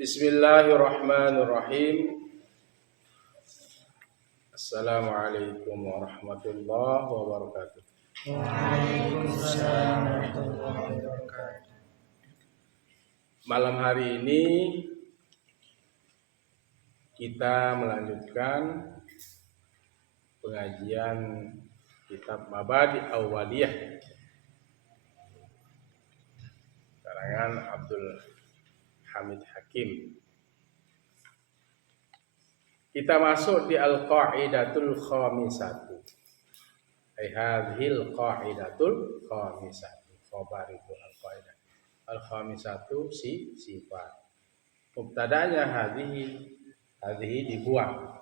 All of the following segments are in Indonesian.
Bismillahirrahmanirrahim. Assalamualaikum warahmatullahi wabarakatuh. Waalaikumsalam warahmatullahi wabarakatuh. Malam hari ini kita melanjutkan pengajian kitab Mabadi Awwaliyah karangan Abdul Hamid Hakim. Kita masuk di Al-Qa'idatul Khamisatu. Hadhil Qa'idatul Khamisatu. Khabar itu Al-Qa'idah. Al-Khamisatu sifat. Mubtada'nya hadhihi dibuang.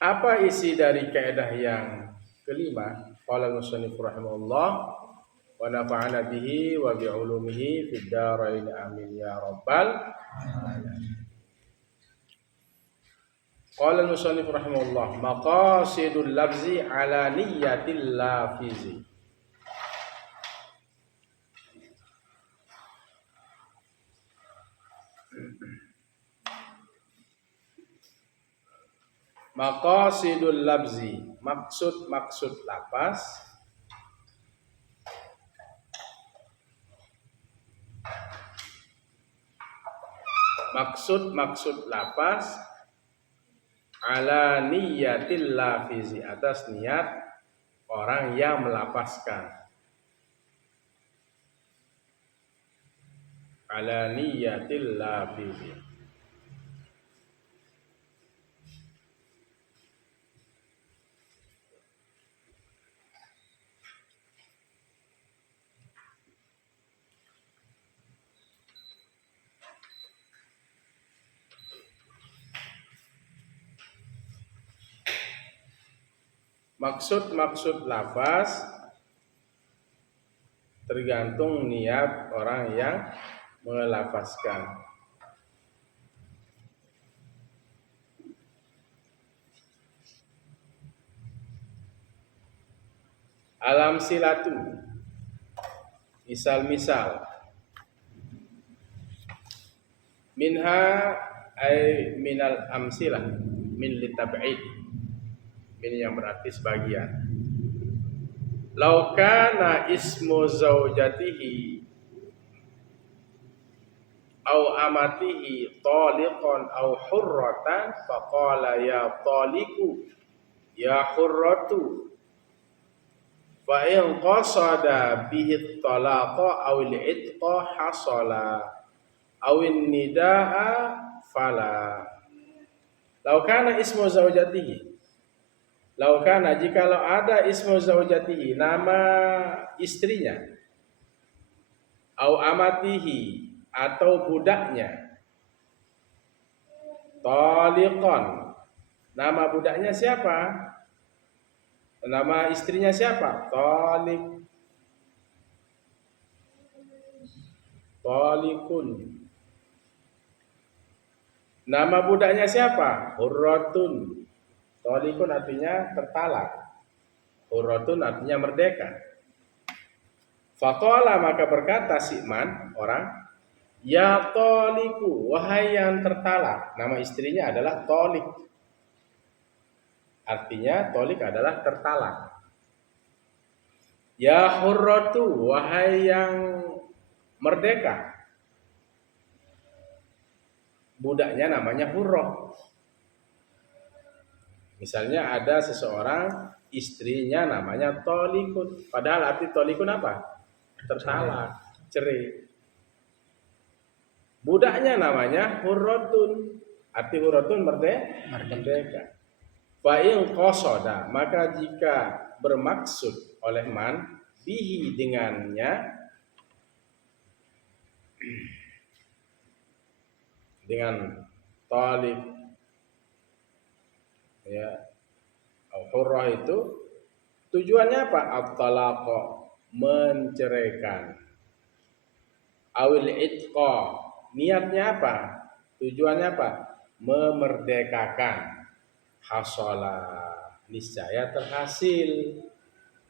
Apa isi dari kaidah yang kelima? Qala al-musannif rahimahullah wa nafa'ana bihi wa bi ulumihi fid dharain amin ya rabbal alamin. Qala al-musannif rahimahullah maqasidul lafzi ala niyyatil lafizi. Maqasidul lafzi, maksud lafaz. Maksud lafaz ala niyatil lafizi, atas niat orang yang melafazkan. Ala niyatil lafizi. Maksud lafaz tergantung niat orang yang melafazkan. Alam silatu, misal minha ay minal amsilah, min litab'id, min yang berarti sebagian. Lau kana ismu zaujatihi au amatihi taliqan au hurratan faqala ya taliqu ya hurratu fa in qasada bihi talaqa aw al-itqa hasala aw an-nidaa fala. Lau kana ismu zaujatihi, laukana jikalau ada ismu zaujatihi, nama istrinya, au amatihi atau budaknya, taliqan, nama budaknya siapa? Nama istrinya siapa? Talikun. Nama budaknya siapa? Hurratun. Talikun artinya tertalak. Hurratun artinya merdeka. Faqala, maka berkata si man, orang, ya taliku, wahai yang tertalak. Nama istrinya adalah talik. Artinya talik adalah tertalak. Ya hurratu, wahai yang merdeka. Budaknya namanya hurrah. Misalnya ada seseorang, istrinya namanya tolikun. Padahal arti tolikun apa? Tertalak, cerai. Budaknya namanya hurratun. Arti hurratun merdeka. Fa'in qasoda, maka jika bermaksud oleh man bihi dengannya, dengan talik, ya, hurrah itu tujuannya apa? At-talaqa, menceraikan. Awil itqa, niatnya apa? Tujuannya apa? Memerdekakan. Hasala, niscaya terhasil,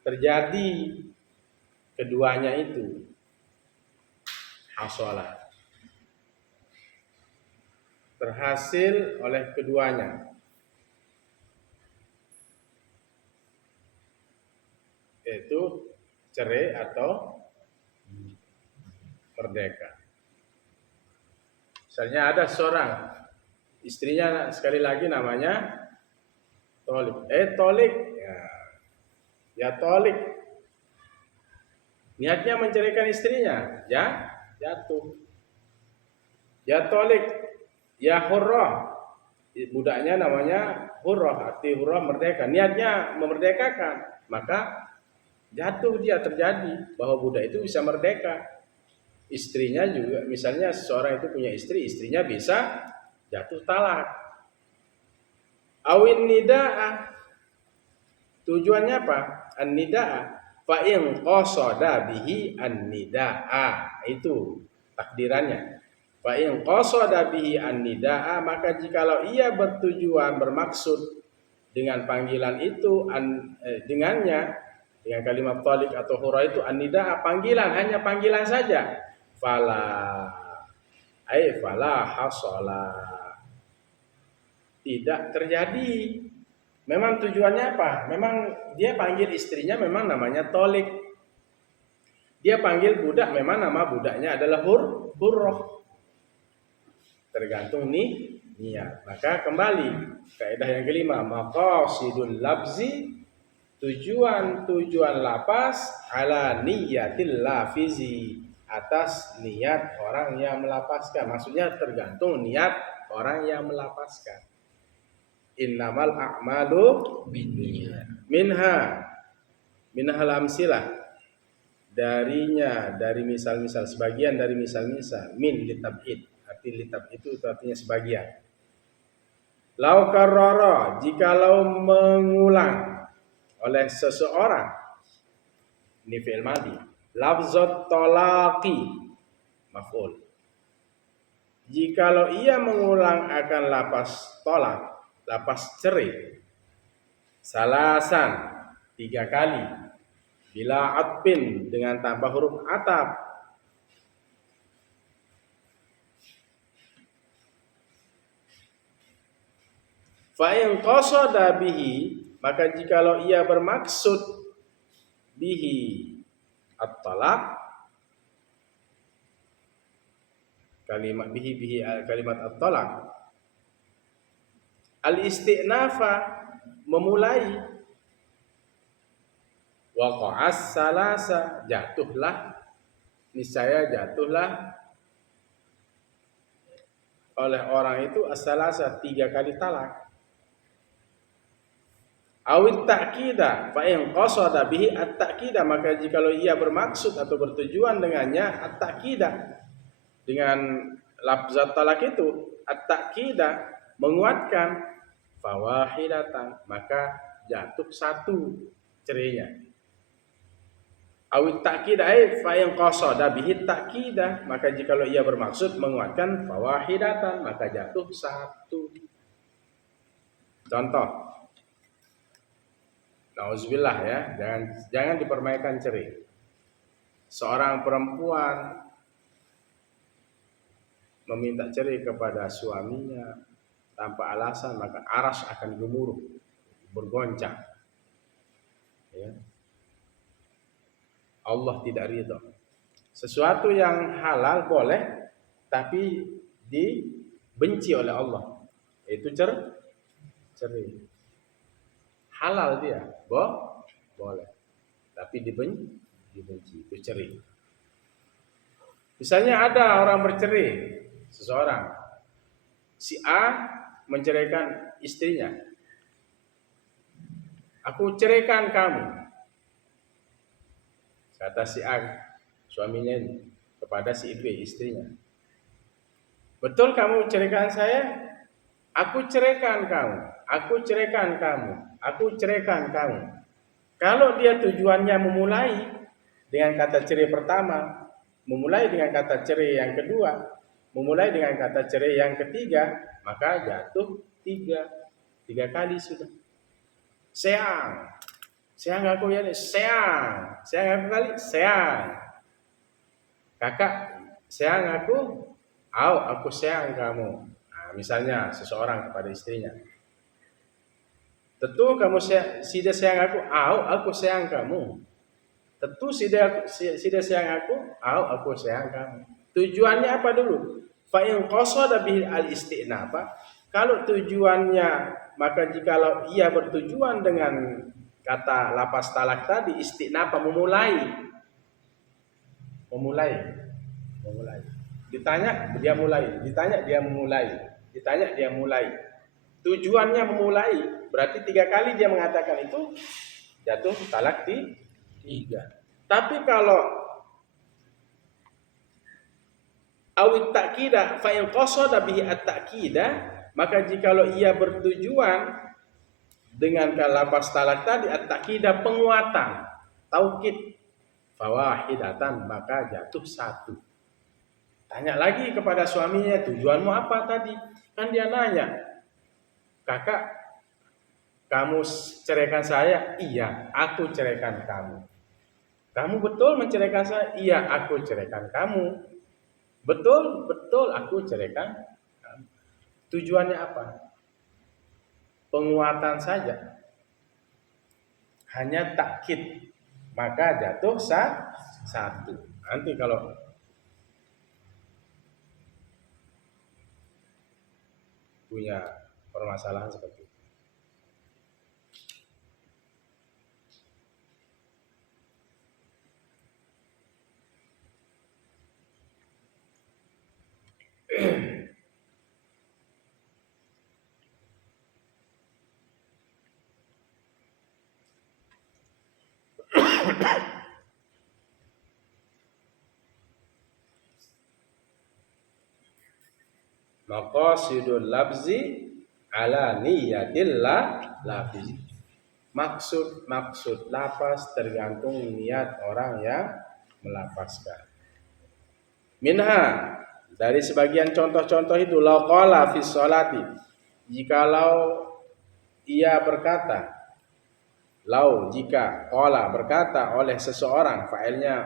terjadi keduanya itu. Hasala. terhasil oleh keduanya, yaitu cerai atau merdeka. Misalnya ada seorang istrinya sekali lagi namanya tolik. Tolik. Ya tolik. Niatnya menceraikan istrinya. Ya jatuh. Ya tolik. Ya hurrah. Budaknya namanya hurrah. Arti hurrah merdeka. Niatnya memerdekakan. Maka jatuh dia, terjadi bahwa budak itu bisa merdeka. Istrinya juga, misalnya seseorang itu punya istri, istrinya bisa jatuh talak. Awin nida'a, tujuannya apa? An-nida'a fa in qasada bihi an-nida'a, itu takdirannya. Fa in qasada bihi an-nida'a, maka jikalau ia bertujuan, bermaksud dengan panggilan itu dengannya, dengan kalimat talik atau hura itu an-nida'a, panggilan, hanya panggilan saja, fala hasala, tidak terjadi. Memang tujuannya apa? Memang dia panggil istrinya memang namanya tolik. Dia panggil budak memang nama budaknya adalah hurroh. Tergantung niat. Maka kembali kaidah yang kelima, maqasidul labzi, tujuan lapas, ala niyatil lafizi, atas niat orang yang melapaskan. Maksudnya tergantung niat orang yang melapaskan. Innamal a'malu binniyat. Minhal amsilah, dari misal-misal, sebagian dari misal-misal. Min litab'id, arti litab'id itu artinya sebagian. Lau karrara, jikalau mengulang oleh seseorang, ini fi'il madhi, lafzat talaqi, maf'ul. Jikalau ia mengulang akan lapas tolak, lapas cerai, salasan, 3 kali, bila atpin, dengan tanpa huruf atap, fa in qasada bihi, maka jikalau ia bermaksud bihi at-talaq, kalimat bihi kalimat at-talaq, al-isti'nafa, memulai, waqa'as salasa, jatuhlah, niscaya jatuhlah oleh orang itu as-salasa, 3 kali talak. Awit ta'kida, fa in qasada bihi at-ta'kida, maka jikalau ia bermaksud atau bertujuan dengannya at-ta'kida, dengan lafzat talak itu at-ta'kida, menguatkan, fawahidatan, maka jatuh 1 cerainya. Awit ta'kidah fa in qasada bihi ta'kidah, maka jikalau ia bermaksud menguatkan, fawahidatan, maka jatuh 1. Contoh, nauzubillah ya, jangan dipermainkan cerai. Seorang perempuan meminta cerai kepada suaminya tanpa alasan, maka aras akan gemuruh, bergoncang. Ya. Allah tidak ridho. Sesuatu yang halal boleh, tapi dibenci oleh Allah, itu cerai. Halal dia, boleh, tapi dibenci, itu cerai. Misalnya ada orang bercerai, seseorang, si A menceraikan istrinya. Aku ceraikan kamu, kata si A, suaminya ini, kepada si B, istrinya. Betul kamu ceraikan saya? Aku ceraikan kamu. Aku ceraikan kamu. Aku ceraikan kamu. Kalau dia tujuannya memulai dengan kata cerai pertama, memulai dengan kata cerai yang kedua, memulai dengan kata cerai yang ketiga, maka jatuh 3 kali sudah. Seang aku ya, seang aku kali, seang. Kakak, seang aku seang kamu. Nah, misalnya seseorang kepada istrinya, tentu kamu tidak sayang aku sayang kamu. Tentu tidak sayang aku sayang kamu. Tujuannya apa dulu? Fa in qasada bihi al-istinafa. Kalau tujuannya, maka jikalau ia bertujuan dengan kata lapas talak tadi, istinafa memulai. Ditanya dia mulai, ditanya dia mulai. Tujuannya memulai, berarti 3 kali dia mengatakan itu, jatuh talak 3. Tapi kalau awit takkida fa in qasada bihi at-takkida, maka jikalau ia bertujuan dengan lapas talak tadi at-takkida penguatan, taukid, fawahidatan, maka jatuh 1. Tanya lagi kepada suaminya, tujuanmu apa tadi? Kan dia nanya, kakak, kamu ceraikan saya? Iya, aku ceraikan kamu. Kamu betul menceraikan saya? Iya, aku ceraikan kamu. Betul, aku ceraikan kamu. Tujuannya apa? Penguatan saja. Hanya takkid, maka jatuh 1. Nanti kalau punya permasalahan seperti itu. Maqasidul labzi ala niyatil lafzi. Maksud lapas tergantung niat orang yang melafazkan. Minha, dari sebagian contoh-contoh itu, law qala fi sholati, jikalau ia berkata, jika qala berkata oleh seseorang, fa'ilnya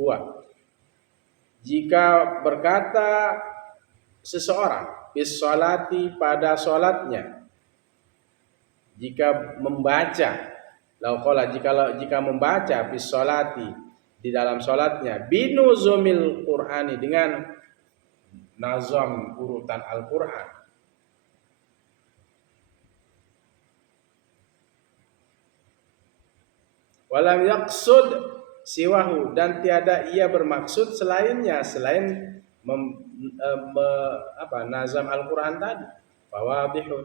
huwa, jika berkata seseorang fi sholati pada sholatnya, jika membaca, law qala, jika membaca fi sholati di dalam sholatnya, binuzumil Qur'ani, dengan nazam urutan Al-Qur'an, walam yaqsud siwahu, dan tiada ia bermaksud selainnya, selain nazam Al-Qur'an tadi, fawadihun,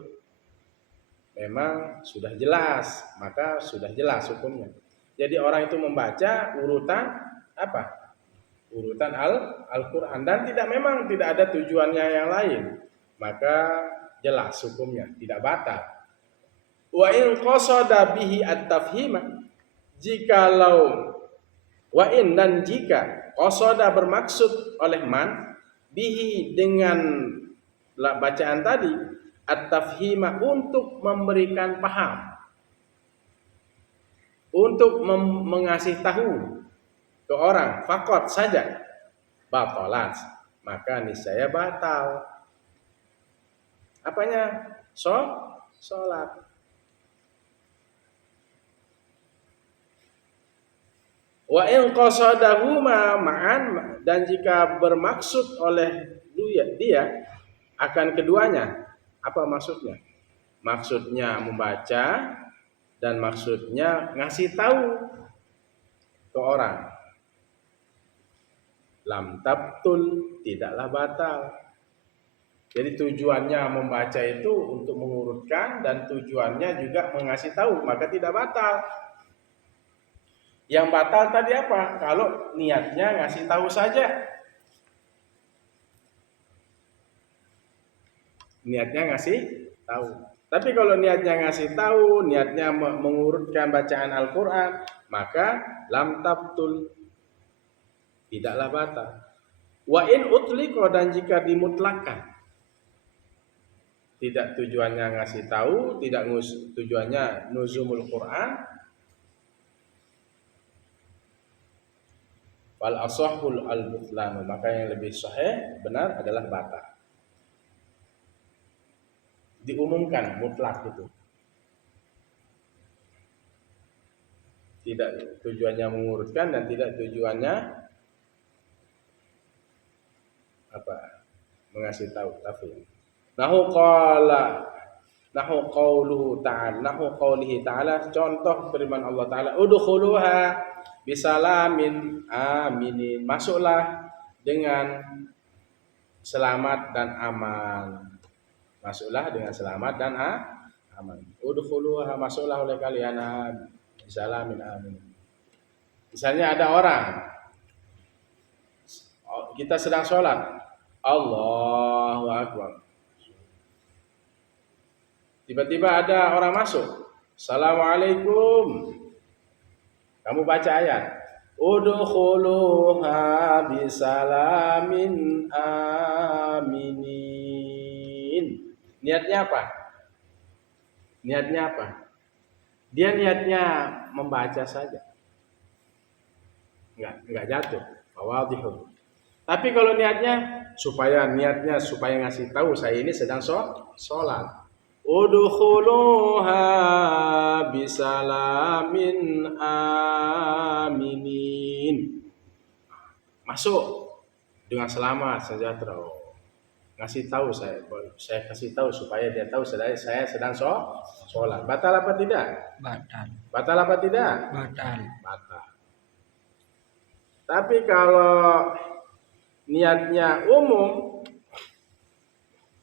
memang sudah jelas, maka sudah jelas hukumnya. Jadi orang itu membaca urutan Al-Qur'an, dan memang tidak ada tujuannya yang lain, maka jelas hukumnya, tidak batal. Wa in qasada bihi at-tafhima, jikalau dan jika qasada bermaksud oleh man bihi dengan bacaan tadi at-tafhima, untuk memberikan paham, untuk mengasih tahu ke orang, fakot saja, batalat, maka niscaya batal. Apanya? Sholat. Wa in qasadahuma ma'an, dan jika bermaksud oleh dia akan keduanya. Apa maksudnya? Maksudnya membaca, dan maksudnya ngasih tahu ke orang. Lam tabtul, tidaklah batal. Jadi tujuannya membaca itu untuk mengurutkan, dan tujuannya juga mengasih tahu, maka tidak batal. Yang batal tadi apa? Kalau niatnya ngasih tahu saja. Niatnya ngasih tahu. Tapi kalau niatnya ngasih tahu, niatnya mengurutkan bacaan Al-Qur'an, maka lam tabtul, tidaklah batal. Wa in utliqa, dan jika dimutlakan, tidak tujuannya ngasih tahu, tidak tujuannya nuzumul Qur'an, wal asahhul al-butlanu, maka yang lebih sahih, benar adalah batal. diumumkan mutlak itu. Tidak tujuannya mengurutkan dan tidak tujuannya apa? Mengasih tahu, tapi nahu qaulihi ta'ala, contoh firman Allah Ta'ala, udkhuluha bisalamin aminin, masuklah dengan selamat dan aman. Masuklah dengan selamat dan aman. Udkhuluha, masuklah oleh kalian bisalamin amin. Misalnya ada orang, kita sedang sholat, Allahu Akbar. Tiba-tiba ada orang masuk, Assalamualaikum. Kamu baca ayat, udkhuluha bisalamin aminin. Niatnya apa? Dia niatnya membaca saja. Enggak jatuh. Fawadhihun. Tapi kalau niatnya supaya ngasih tahu saya ini sedang sholat. Udkhuluha bisalamin aminin. Masuk dengan selamat sejahtera. Ngasih tahu saya kasih tahu supaya dia tahu saya sedang sholat. Batal apa tidak? Batal apa tidak? Batal. Tapi kalau niatnya umum,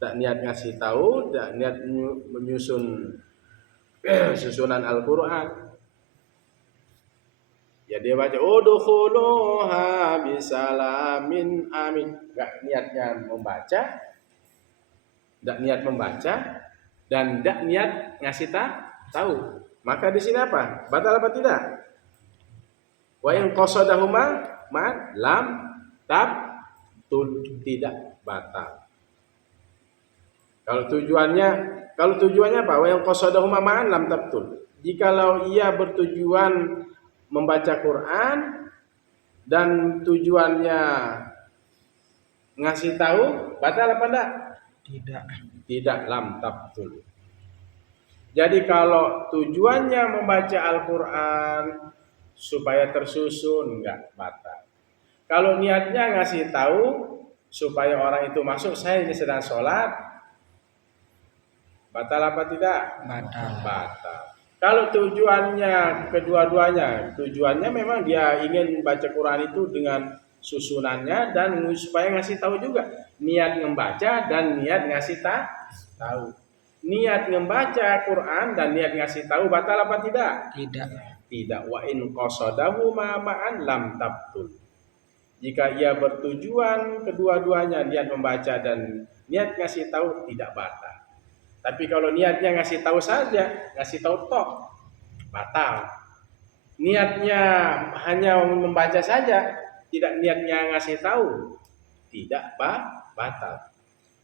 tak niat ngasih tahu, tak niat menyusun susunan Al-Quran, ya dia baca udkhuluha bisalamin amin, enggak niatnya membaca, enggak niat membaca dan enggak niat ngasih tahu, maka di sini apa? Batal apa tidak? Wa in qasadahuma ma lam tabtul, tidak batal. Kalau tujuannya apa? Wa yang qasadahuma ma'an lam tabtul. Jikalau ia bertujuan membaca Quran dan tujuannya ngasih tahu, batal apa enggak? Tidak, lam tabtul. Jadi kalau tujuannya membaca Al-Quran supaya tersusun, enggak batal. Kalau niatnya ngasih tahu supaya orang itu masuk, saya ini sedang sholat, batal apa tidak? Batal. Kalau tujuannya kedua-duanya, tujuannya memang dia ingin baca Quran itu dengan susunannya dan supaya ngasih tahu juga. Niat membaca dan niat ngasih tahu. Niat membaca Quran dan niat ngasih tahu batal apa tidak? Tidak. Wa in qasadahu ma'an lam tabtul. Jika ia bertujuan kedua-duanya, niat membaca dan niat ngasih tahu, tidak batal. Tapi kalau niatnya ngasih tahu saja, ngasih tahu tok, batal. Niatnya hanya membaca saja, tidak niatnya ngasih tahu, tidak batal.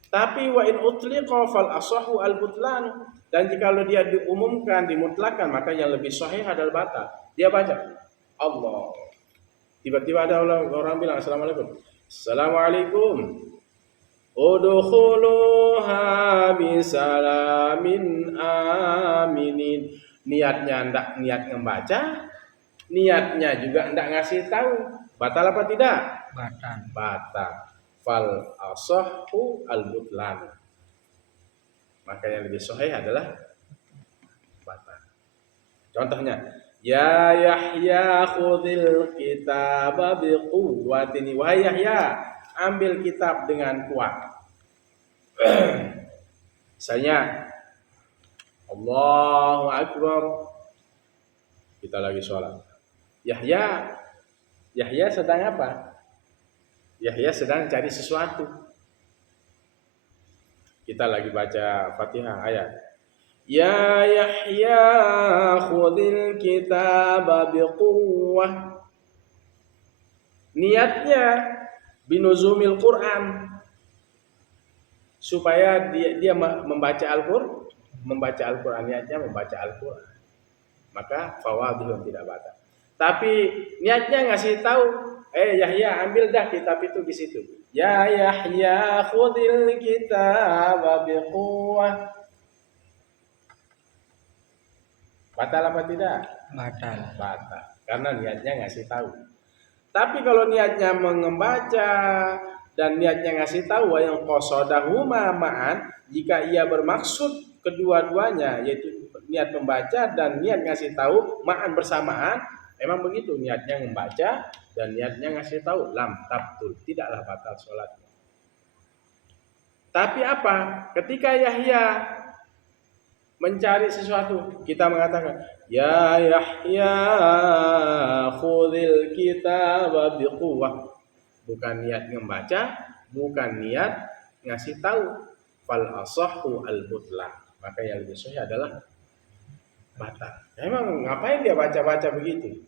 Tapi wa in utliqa fal asahu al butlan, dan jika dia diumumkan, dimutlakan, maka yang lebih sahih adalah batal. Dia baca Allah. Tiba-tiba ada orang bilang Assalamualaikum. Assalamualaikum. Udkhuluha bisalamin aminin. Niatnya ndak niat membaca, niatnya juga ndak ngasih tahu. Batal apa tidak? Batal. Fal asahhu al-butlan. Maka yang lebih sahih adalah batal. Contohnya, ya Yahya khudhil kitaba biquwwatin. Wahai Yahya, ambil kitab dengan kuat. Misalnya Allahu Akbar, kita lagi sholat. Yahya sedang apa? Yahya sedang cari sesuatu. Kita lagi baca Fatihah ayat. Ya Yahya khudhil kitaba biquwwah. Niatnya binuzumil Quran, supaya dia membaca Al-Quran, niatnya membaca Al-Quran, maka fawadhihun tidak batal. Tapi niatnya ngasih tahu, Yahya ambil dah kitab itu di situ. Ya Yahya khudhil kitaba biquwwah. Batal apa tidak? Batal. Batal. Karena niatnya ngasih tahu. Tapi kalau niatnya membaca dan niatnya ngasih tahu yang qasadahu ma'an, jika ia bermaksud kedua-duanya yaitu niat membaca dan niat ngasih tahu ma'an bersamaan, memang begitu niatnya membaca dan niatnya ngasih tahu lam tabtul, tidaklah batal sholatnya. Tapi apa? Ketika Yahya mencari sesuatu, kita mengatakan, ya Yahya khudhil kitaba biquwwah. Bukan niat membaca, bukan niat ngasih tahu. Fal asahhu al mutlaq. Maka yang lebih sahih adalah batal. Emang ngapain dia baca-baca begitu?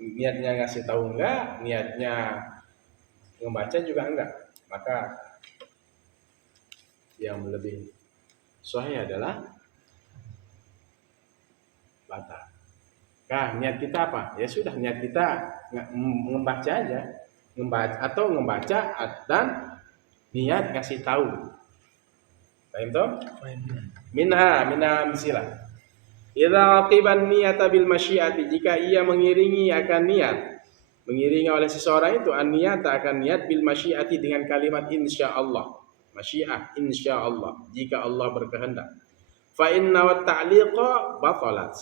Niatnya ngasih tahu enggak, niatnya membaca juga enggak. Maka yang lebih sahih adalah batal. Nah, niat kita apa? Ya sudah, niat kita membaca aja, membaca dan niat ngasih tahu. Paham toh? Minha misilah. Idza aqiban niyata bil masyiati, jika ia mengiringi akan niat, mengiringi oleh seseorang itu an-niyata akan niat bil masyiati dengan kalimat insyaallah. Masyiah insyaallah, jika Allah berkehendak. Fa inna wa ta'liqa batalat.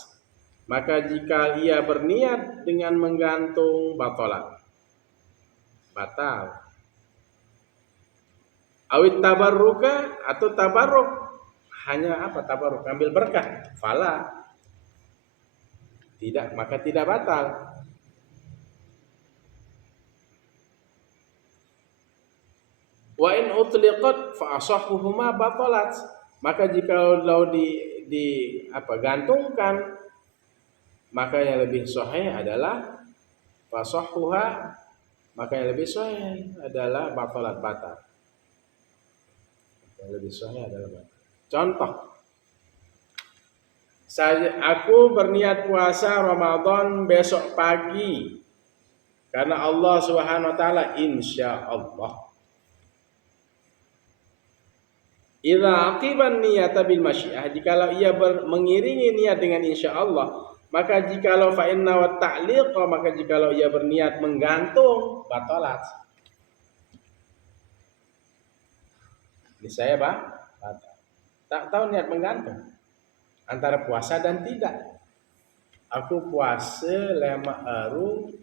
Maka jika ia berniat dengan menggantung batalat. Batal. Awit tabarruka atau tabarruk, hanya apa tabarruk? Ambil berkah. Fala. Tidak, maka tidak batal. Wa in utliqat fa asahhuhuma batalat. Maka jika gantungkan, maka yang lebih sahih adalah fasahhuha, maka yang lebih sahih adalah batalat batal. Yang lebih sahih adalah batal. Contoh, aku berniat puasa Ramadan besok pagi karena Allah Subhanahu wa taala insyaallah. Idza aqiban niyata bil masyiah, jikalau ia mengiringi niat dengan insyaallah, maka jikalau fa inna wa ta'liq, maka jikalau ia berniat menggantung batalat. Ini saya Pak, tak tahu niat menggantung antara puasa dan tidak. Aku puasa lama aru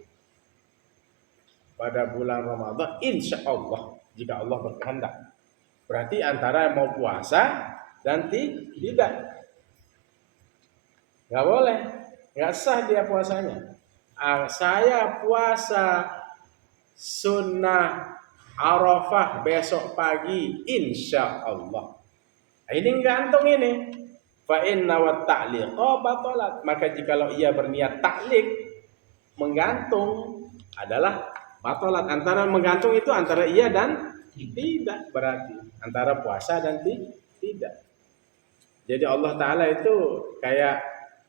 pada bulan Ramadan insyaallah jika Allah berkehendak. Berarti antara mau puasa dan tidak. Nggak boleh, nggak sah dia puasanya. Saya puasa sunnah Arafah besok pagi insya Allah. Ini gantung ini. Fa inna wa ta'liqa batalat. Maka jikalau ia berniat taklik, menggantung adalah batalat. Antara menggantung itu antara iya dan tidak, berarti antara puasa dan tidak. Jadi Allah Ta'ala itu kayak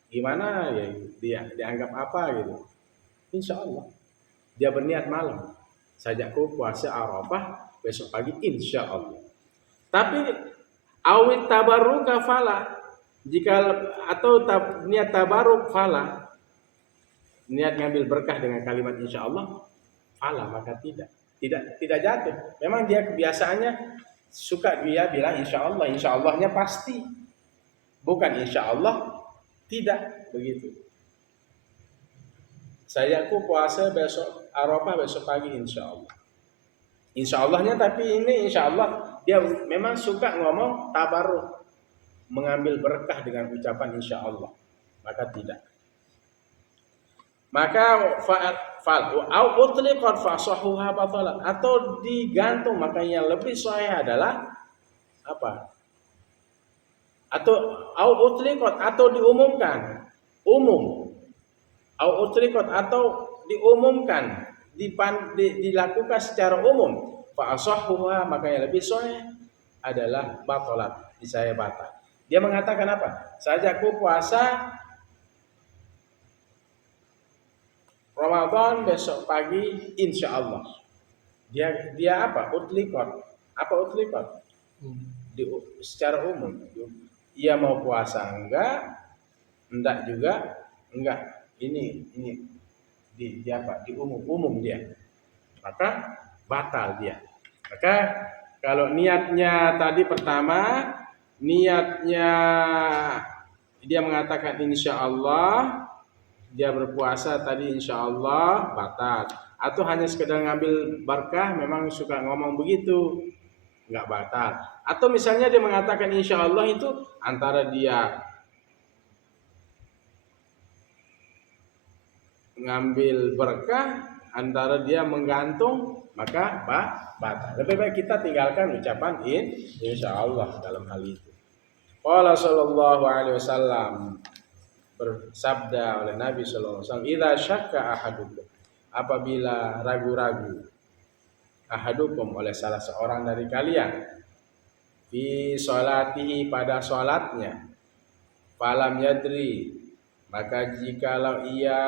gimana ya, dia dianggap apa gitu. Insya Allah dia berniat malam, sajaku puasa Arafah besok pagi insya Allah. Tapi awit tabarruka fala, jika atau niat tabarruk fala, niat ngambil berkah dengan kalimat insya Allah fala, maka tidak jatuh. Memang dia kebiasaannya suka dia bilang insya Allahnya pasti, bukan insya Allah tidak begitu. Sajaku puasa besok Arafah besok pagi insya Allah. Insya Allahnya, tapi ini insya Allah dia memang suka ngomong tabarruk, mengambil berkah dengan ucapan insya Allah, maka tidak. Maka atau digantung, maka yang lebih sahih adalah apa? Atau diumumkan, atau diumumkan, dilakukan secara umum. Fa asahhuha, maka yang lebih sahih adalah batalat, saya batal. Dia mengatakan apa? Sajaku puasa Ramadan besok pagi insya Allah. Dia apa? Utlikot. Apa utlikot? Secara umum. Ia mau puasa enggak? Enggak juga, enggak. Ini di apa? Di umum dia. Maka batal dia. Maka kalau niatnya tadi pertama, niatnya dia mengatakan insya Allah, dia berpuasa tadi insya Allah batal. Atau hanya sekedar ngambil berkah, memang suka ngomong begitu, nggak batal. Atau misalnya dia mengatakan insya Allah itu antara dia ngambil berkah, antara dia menggantung, maka batal. Lebih baik kita tinggalkan ucapan insya Allah dalam hal itu. Qala sallallahu alaihi wasallam, bersabda oleh Nabi sallallahu alaihi wasallam, "Idza syakka ahadukum," apabila ragu-ragu, ahadukum oleh salah seorang dari kalian, fi sholatihi pada sholatnya, falam yadri, maka jikalau ia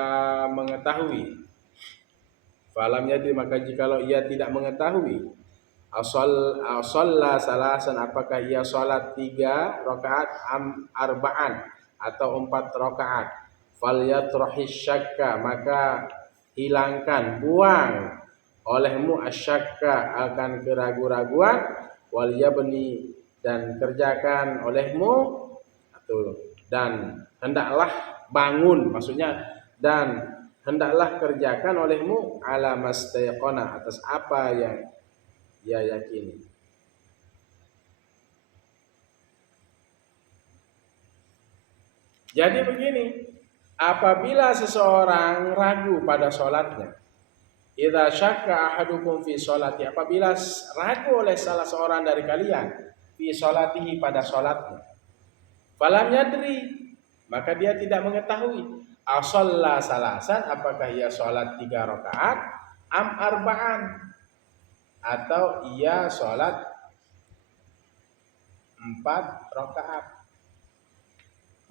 mengetahui, falam yadri, maka jikalau ia tidak mengetahui, asalla salasan, apakah ia sholat 3 rakaat arba'an atau 4 rakaat, falyatrahis syakka, maka hilangkan, buang olehmu asyakka, akan keraguan-raguan, wal yabni, dan kerjakan olehmu, atau dan hendaklah bangun, maksudnya dan hendaklah kerjakan olehmu ala mastayqana, atas apa yang ia yakini. Jadi begini, apabila seseorang ragu pada sholatnya, idza syakka ahadukum fi sholati, apabila ragu oleh salah seorang dari kalian fi sholatihi, pada sholatnya, falam yadri, maka dia tidak mengetahui, ashalla salasan, apakah ia sholat 3 rakaat, am arba'an, atau ia sholat 4 rakaat.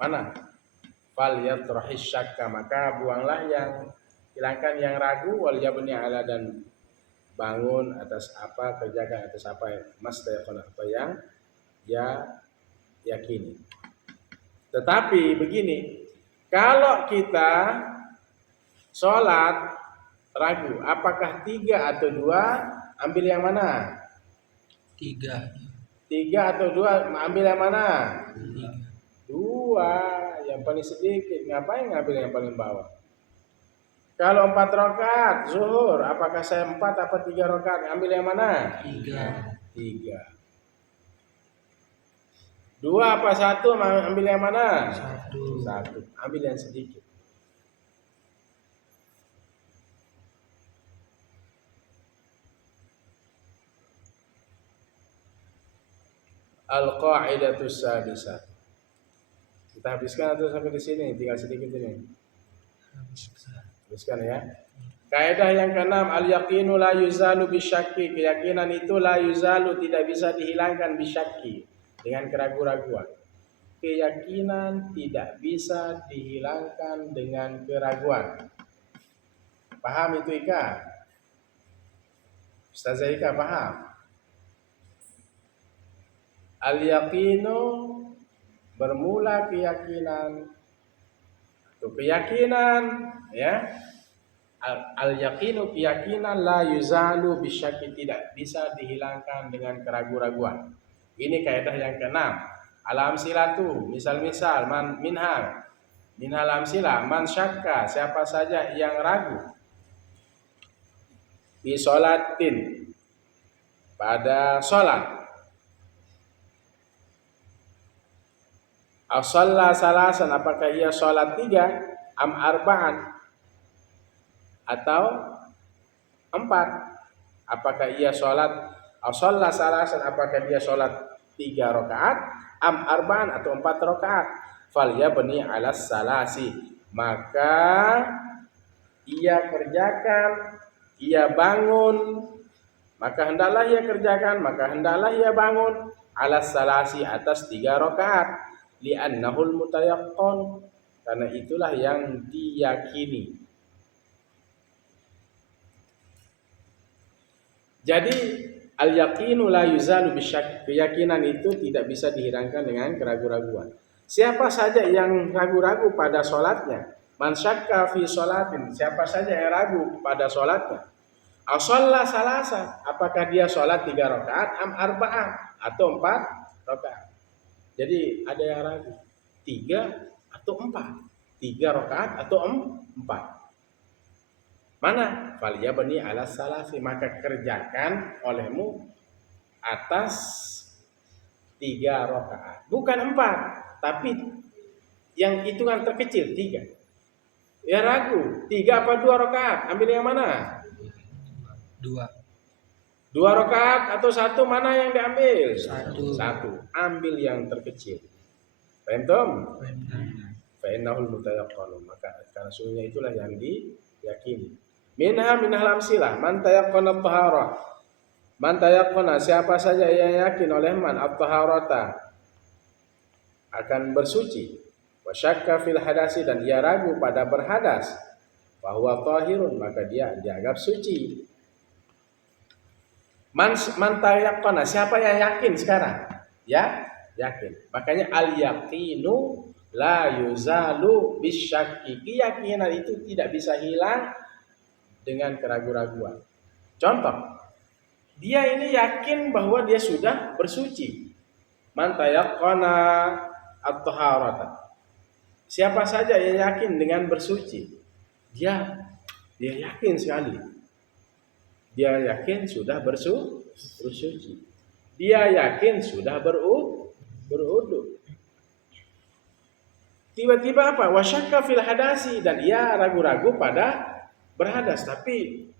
Mana? Fal yatrahis syakka, maka buanglah yang, hilangkan yang ragu, wal yabni ala, dan bangun atas apa, kerjakan atas apa mastayqana, apa yang dia yakini. Tetapi begini, kalau kita sholat ragu, apakah 3 atau 2, ambil yang mana? 3. 3 atau 2, ambil yang mana? 2, yang paling sedikit. Ngapain ngambil yang paling bawah? Kalau 4 rakaat zuhur, apakah saya 4 apa 3 rakaat? Ambil yang mana? 3. 3. 2 apa 1? Ambil yang mana? 1. Ambil yang sedikit. Al-qa'idatus sadisah. Kita habiskan atau sampai di sini? Tinggal sedikit ini. Habiskan ya. Kaidah yang keenam, al-yaqinu la yuzalu bisyakki. Keyakinan itu la yuzalu, tidak bisa dihilangkan bisyakki, dengan keraguan-raguan. Keyakinan tidak bisa dihilangkan dengan keraguan. Paham itu Ika? Ustazah Ika paham? Al-yaqinu bermula keyakinan, itu keyakinan ya. Al-yaqinu keyakinan, la yuzalu bisyakki, tidak bisa dihilangkan dengan keraguan-raguan. Ini kaidah yang keenam. Al-amsilatu, misal-misal, minhal amsilah, man syakka, siapa saja yang ragu, bi sholatin, pada sholat, ashalla salasan, apakah ia sholat 3, am arba'an, atau 4, apakah ia sholat, ashalla salasan, apakah dia sholat 3 rakaat, am arba'an, atau 4 rakaat, fal yabni ala salasi, maka ia kerjakan, ia bangun, maka hendaklah ia kerjakan, maka hendaklah ia bangun, ala salasi, atas 3 rakaat, li'annahul mutayaqqan, karena itulah yang diyakini. Jadi al-yaqinu la yuzalu bisyak, keyakinan itu tidak bisa dihilangkan dengan keraguan-raguan. Siapa saja yang ragu-ragu pada sholatnya, man syakka fi sholatin, siapa saja yang ragu pada sholatnya, ashalla salasa, apakah dia sholat 3 rakaat, am arba'ah, atau 4 rakaat. Jadi ada yang ragu, 3 atau 4, 3 rakaat atau 4. Mana? Falyabni ala salasi, maka kerjakan olehmu atas 3 rakaat, bukan 4, tapi yang hitungan terkecil 3. Ya ragu, 3 apa 2 rakaat? Ambil yang mana? 2. 2 rakaat atau 1, mana yang diambil? 1. Ambil yang terkecil. Paham? Fa'innahu mutayaqqanu, maka karena sungguhnya itulah yang diyakini. Minhal amsilah, man tayaqqana at-taharah. Man tayaqqana, siapa saja yang yakin oleh man at-taharata, akan bersuci, wa syakka fil hadasi, dan ia ragu pada berhadas, bahwa tahirun, maka dia dianggap suci. Man tayaqqana, siapa yang yakin sekarang? Ya, yakin. Makanya al yaqinu la yuzalu bisyakki, keyakinan itu tidak bisa hilang dengan keraguan-raguan. Contoh, dia ini yakin bahwa dia sudah bersuci. Man tayaqqana at-taharata, siapa saja yang yakin dengan bersuci, dia yakin sekali. Dia yakin sudah bersuci. Dia yakin sudah berudu. Tiba-tiba apa? Wasyakka fil hadasi, dan ia ragu-ragu pada berhadas. Tapi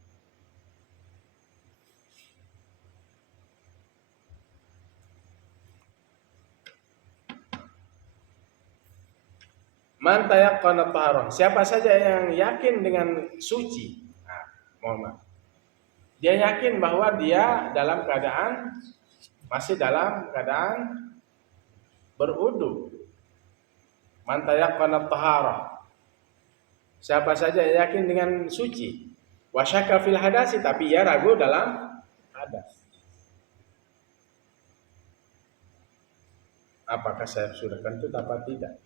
man tayaqqana taharah, siapa saja yang yakin dengan suci. Nah, mohon maaf. Dia yakin bahwa dia dalam keadaan masih dalam keadaan berudu. Man tayaqqana taharah, siapa saja yang yakin dengan suci. Wasyakka fil hadasi, tapi ia ragu dalam hadas. Apakah saya sudah kentut apa tidak?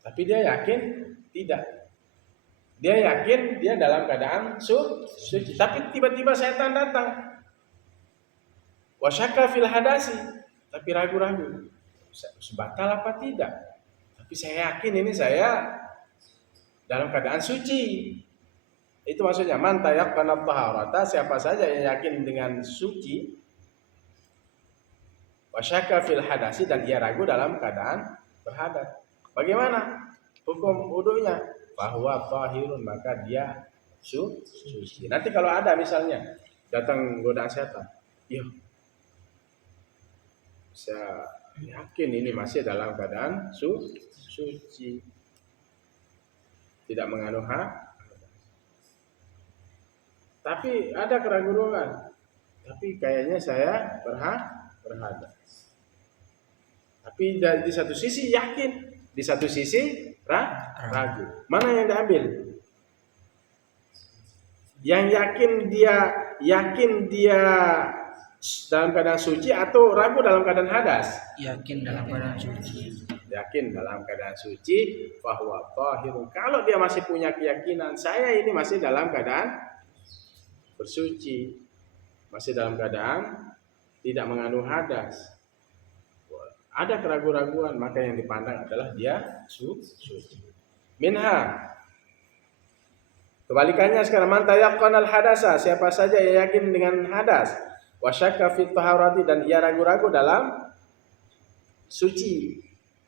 Tapi dia yakin tidak. Dia yakin dia dalam keadaan suci. Tapi tiba-tiba setan datang. Wasyakka fil hadasi, tapi ragu-ragu. Sebatal apa tidak? Tapi saya yakin ini saya dalam keadaan suci. Itu maksudnya man tayaqqana taharata, siapa saja yang yakin dengan suci, wasyakka fil hadasi, dan ia ragu dalam keadaan berhadas. Bagaimana hukum wudunya? Bahwa tahirun, maka dia suci. Nanti kalau ada misalnya datang godaan setan, iya, saya yakin ini masih dalam keadaan suci, tidak mengandung tapi ada keraguan, tapi kayaknya saya berhadas. Tapi di satu sisi yakin, di satu sisi ragu. Mana yang diambil? Yang yakin dia dalam keadaan suci atau ragu dalam keadaan hadas? Yakin dalam keadaan suci. Yakin dalam keadaan suci, bahwa tahirun. Kalau dia masih punya keyakinan, saya ini masih dalam keadaan bersuci, masih dalam keadaan tidak mengandung hadas, ada keraguan-raguan, maka yang dipandang adalah dia suci. Minha, kebalikannya sekarang, man tayaqqana al-hadasa, siapa saja yang yakin dengan hadas, wasyakka fit taharati, dan ia ragu-ragu dalam suci,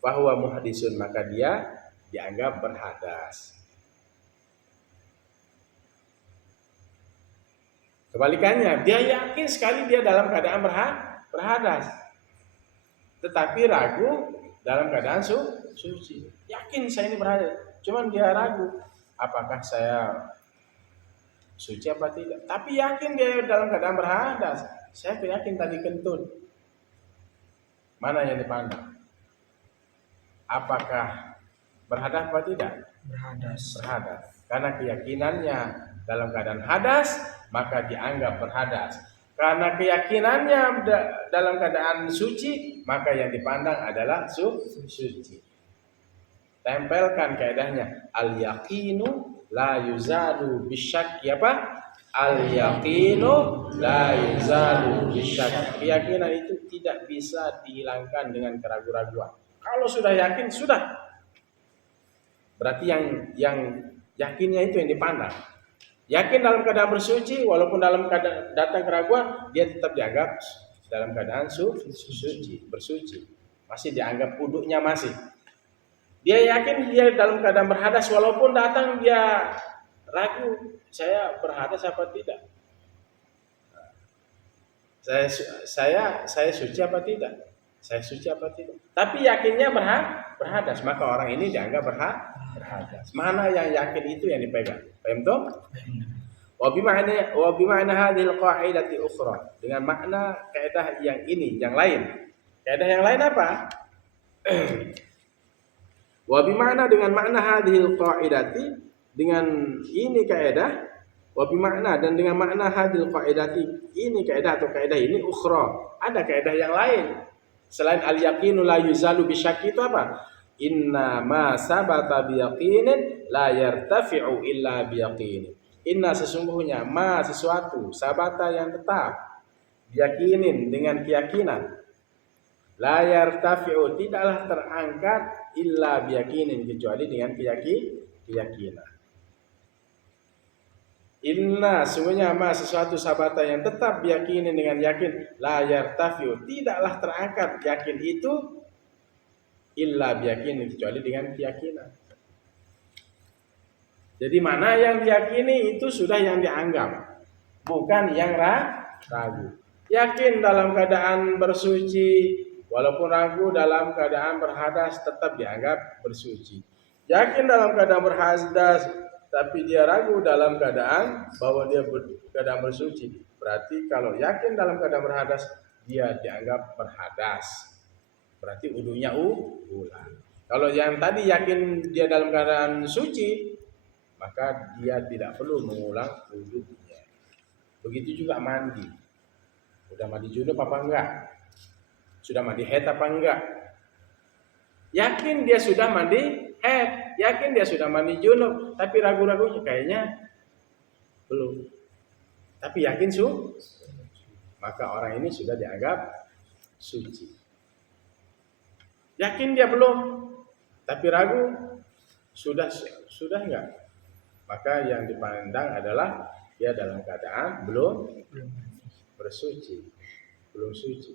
bahwa muhadisun, maka dia dianggap berhadas. Kebalikannya, dia yakin sekali dia dalam keadaan berhadas, tetapi ragu dalam keadaan suci. Yakin saya ini berhadas, cuman dia ragu, apakah saya suci apa tidak. Tapi yakin dia dalam keadaan berhadas. Saya yakin tadi kentut. Mana yang dipandang? Apakah berhadas apa tidak? Berhadas. Karena keyakinannya dalam keadaan hadas, maka dianggap berhadas. Karena keyakinannya dalam keadaan suci, maka yang dipandang adalah suci. Tempelkan kaidahnya. Al-yaqinu la yuzalu bisyakki apa? Al-yaqinu la yuzalu bisyakki. Keyakinan itu tidak bisa dihilangkan dengan keraguan-raguan. Kalau sudah yakin, sudah. Berarti yang yakinnya itu yang dipandang. Yakin dalam keadaan bersuci, walaupun dalam keadaan datang keraguan, dia tetap dianggap dalam keadaan suci, bersuci. Masih dianggap wuduknya masih. Dia yakin dia dalam keadaan berhadas, walaupun datang dia ragu, saya berhadas apa tidak? Saya suci apa tidak? Saya suci apa tidak? Tapi yakinnya berhadas, maka orang ini dianggap berhadas. Mana yang yakin itu yang dipegang. Paham toh? Wa bima'na hadhil qa'idati ukhra. Dengan makna kaidah yang ini, yang lain. Kaidah yang lain apa? Wa bima'na dengan makna hadhil qa'idati, dengan ini kaidah, wa bima'na dan dengan makna hadhil qa'idati, ini kaidah atau kaidah ini ukhra. Ada kaidah yang lain. Selain al-yaqinu la yuzalu bisyakki itu apa? Inna ma sabata biyaqinin la yartafi'u illa biyaqinin. Inna sesungguhnya ma sesuatu sabata yang tetap yakinin dengan keyakinan, la yartafi'u tidaklah terangkat illa biyaqinin kecuali dengan keyakinan. Inna sesungguhnya ma sesuatu sabata yang tetap yakinin dengan yakin, la yartafi'u tidaklah terangkat yakin itu illa biyaqinin kecuali dengan keyakinan. Jadi mana yang diyakini itu sudah yang dianggap, bukan yang ragu. Yakin dalam keadaan bersuci, walaupun ragu dalam keadaan berhadas tetap dianggap bersuci. Yakin dalam keadaan berhadas, tapi dia ragu dalam keadaan bahwa dia keadaan bersuci. Berarti kalau yakin dalam keadaan berhadas, dia dianggap berhadas. Berarti wudunya ulang. Kalau yang tadi yakin dia dalam keadaan suci, maka dia tidak perlu mengulang wudunya. Begitu juga mandi. Sudah mandi junub apa enggak? Sudah mandi haid apa enggak? Yakin dia sudah mandi haid, yakin dia sudah mandi junub, tapi ragu-ragu kayaknya belum. Tapi yakin maka orang ini sudah dianggap suci. Yakin dia belum, tapi ragu, sudah enggak? Maka yang dipandang adalah dia dalam keadaan belum bersuci, belum suci,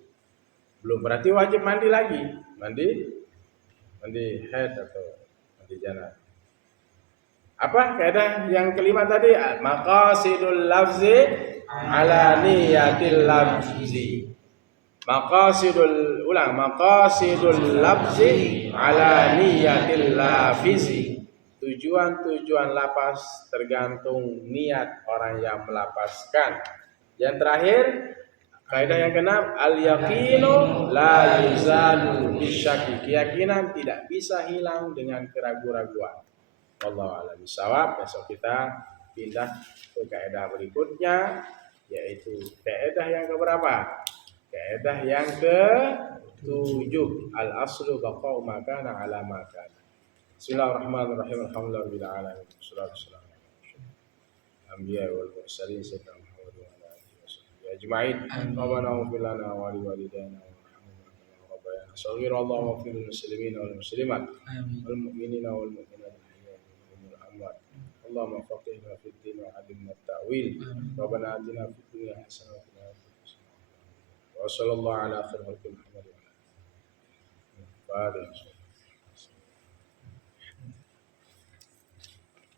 belum berarti wajib mandi lagi, mandi haid atau mandi janabah. Apa kaidah yang kelima tadi? Maqasidul lafzi ala niyatil lafzi. Maqasidul lafzi ala niyatil lafizi. Tujuan lafaz tergantung niat orang yang melafazkan. Yang terakhir, kaidah yang keenam, al-yaqinu la yuzalu bisyakki. Keyakinan tidak bisa hilang dengan keraguan-raguan. Wallahu a'lam bishawab. Besok kita pindah ke kaidah berikutnya, yaitu kaidah yang keberapa? Kaidah yang ke-7. Al-aslu baqa'u ma kana 'ala ma kana. Bismillahirrahmanirrahim. Alhamdulillahirabbil alamin. Wassalatu wassalamu ala asyrofil anbiya'i wal mursalin sayyidina Muhammad wa ala alihi washabbihi ajma'in. Rabbana ighfir lana wa li walidayna warhamhuma kama rabbayana shaghira. Allahumma ighfir lil muslimina wal muslimat wal mu'minina wal mu'minat wal amwat. Allahumma faqihna fid din wa 'allimna at-ta'wil. Rabbana atina fid dunya hasanah wa fil akhirati hasanah. Wa sallallahu ala khairil Muhammad wa alihi.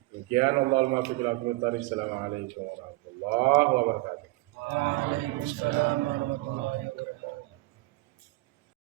Demikian Allahul muwaffiq ila aqwamit thariq. Assalamualaikum warahmatullahi wabarakatuh. Waalaikumsalam warahmatullahi wabarakatuh.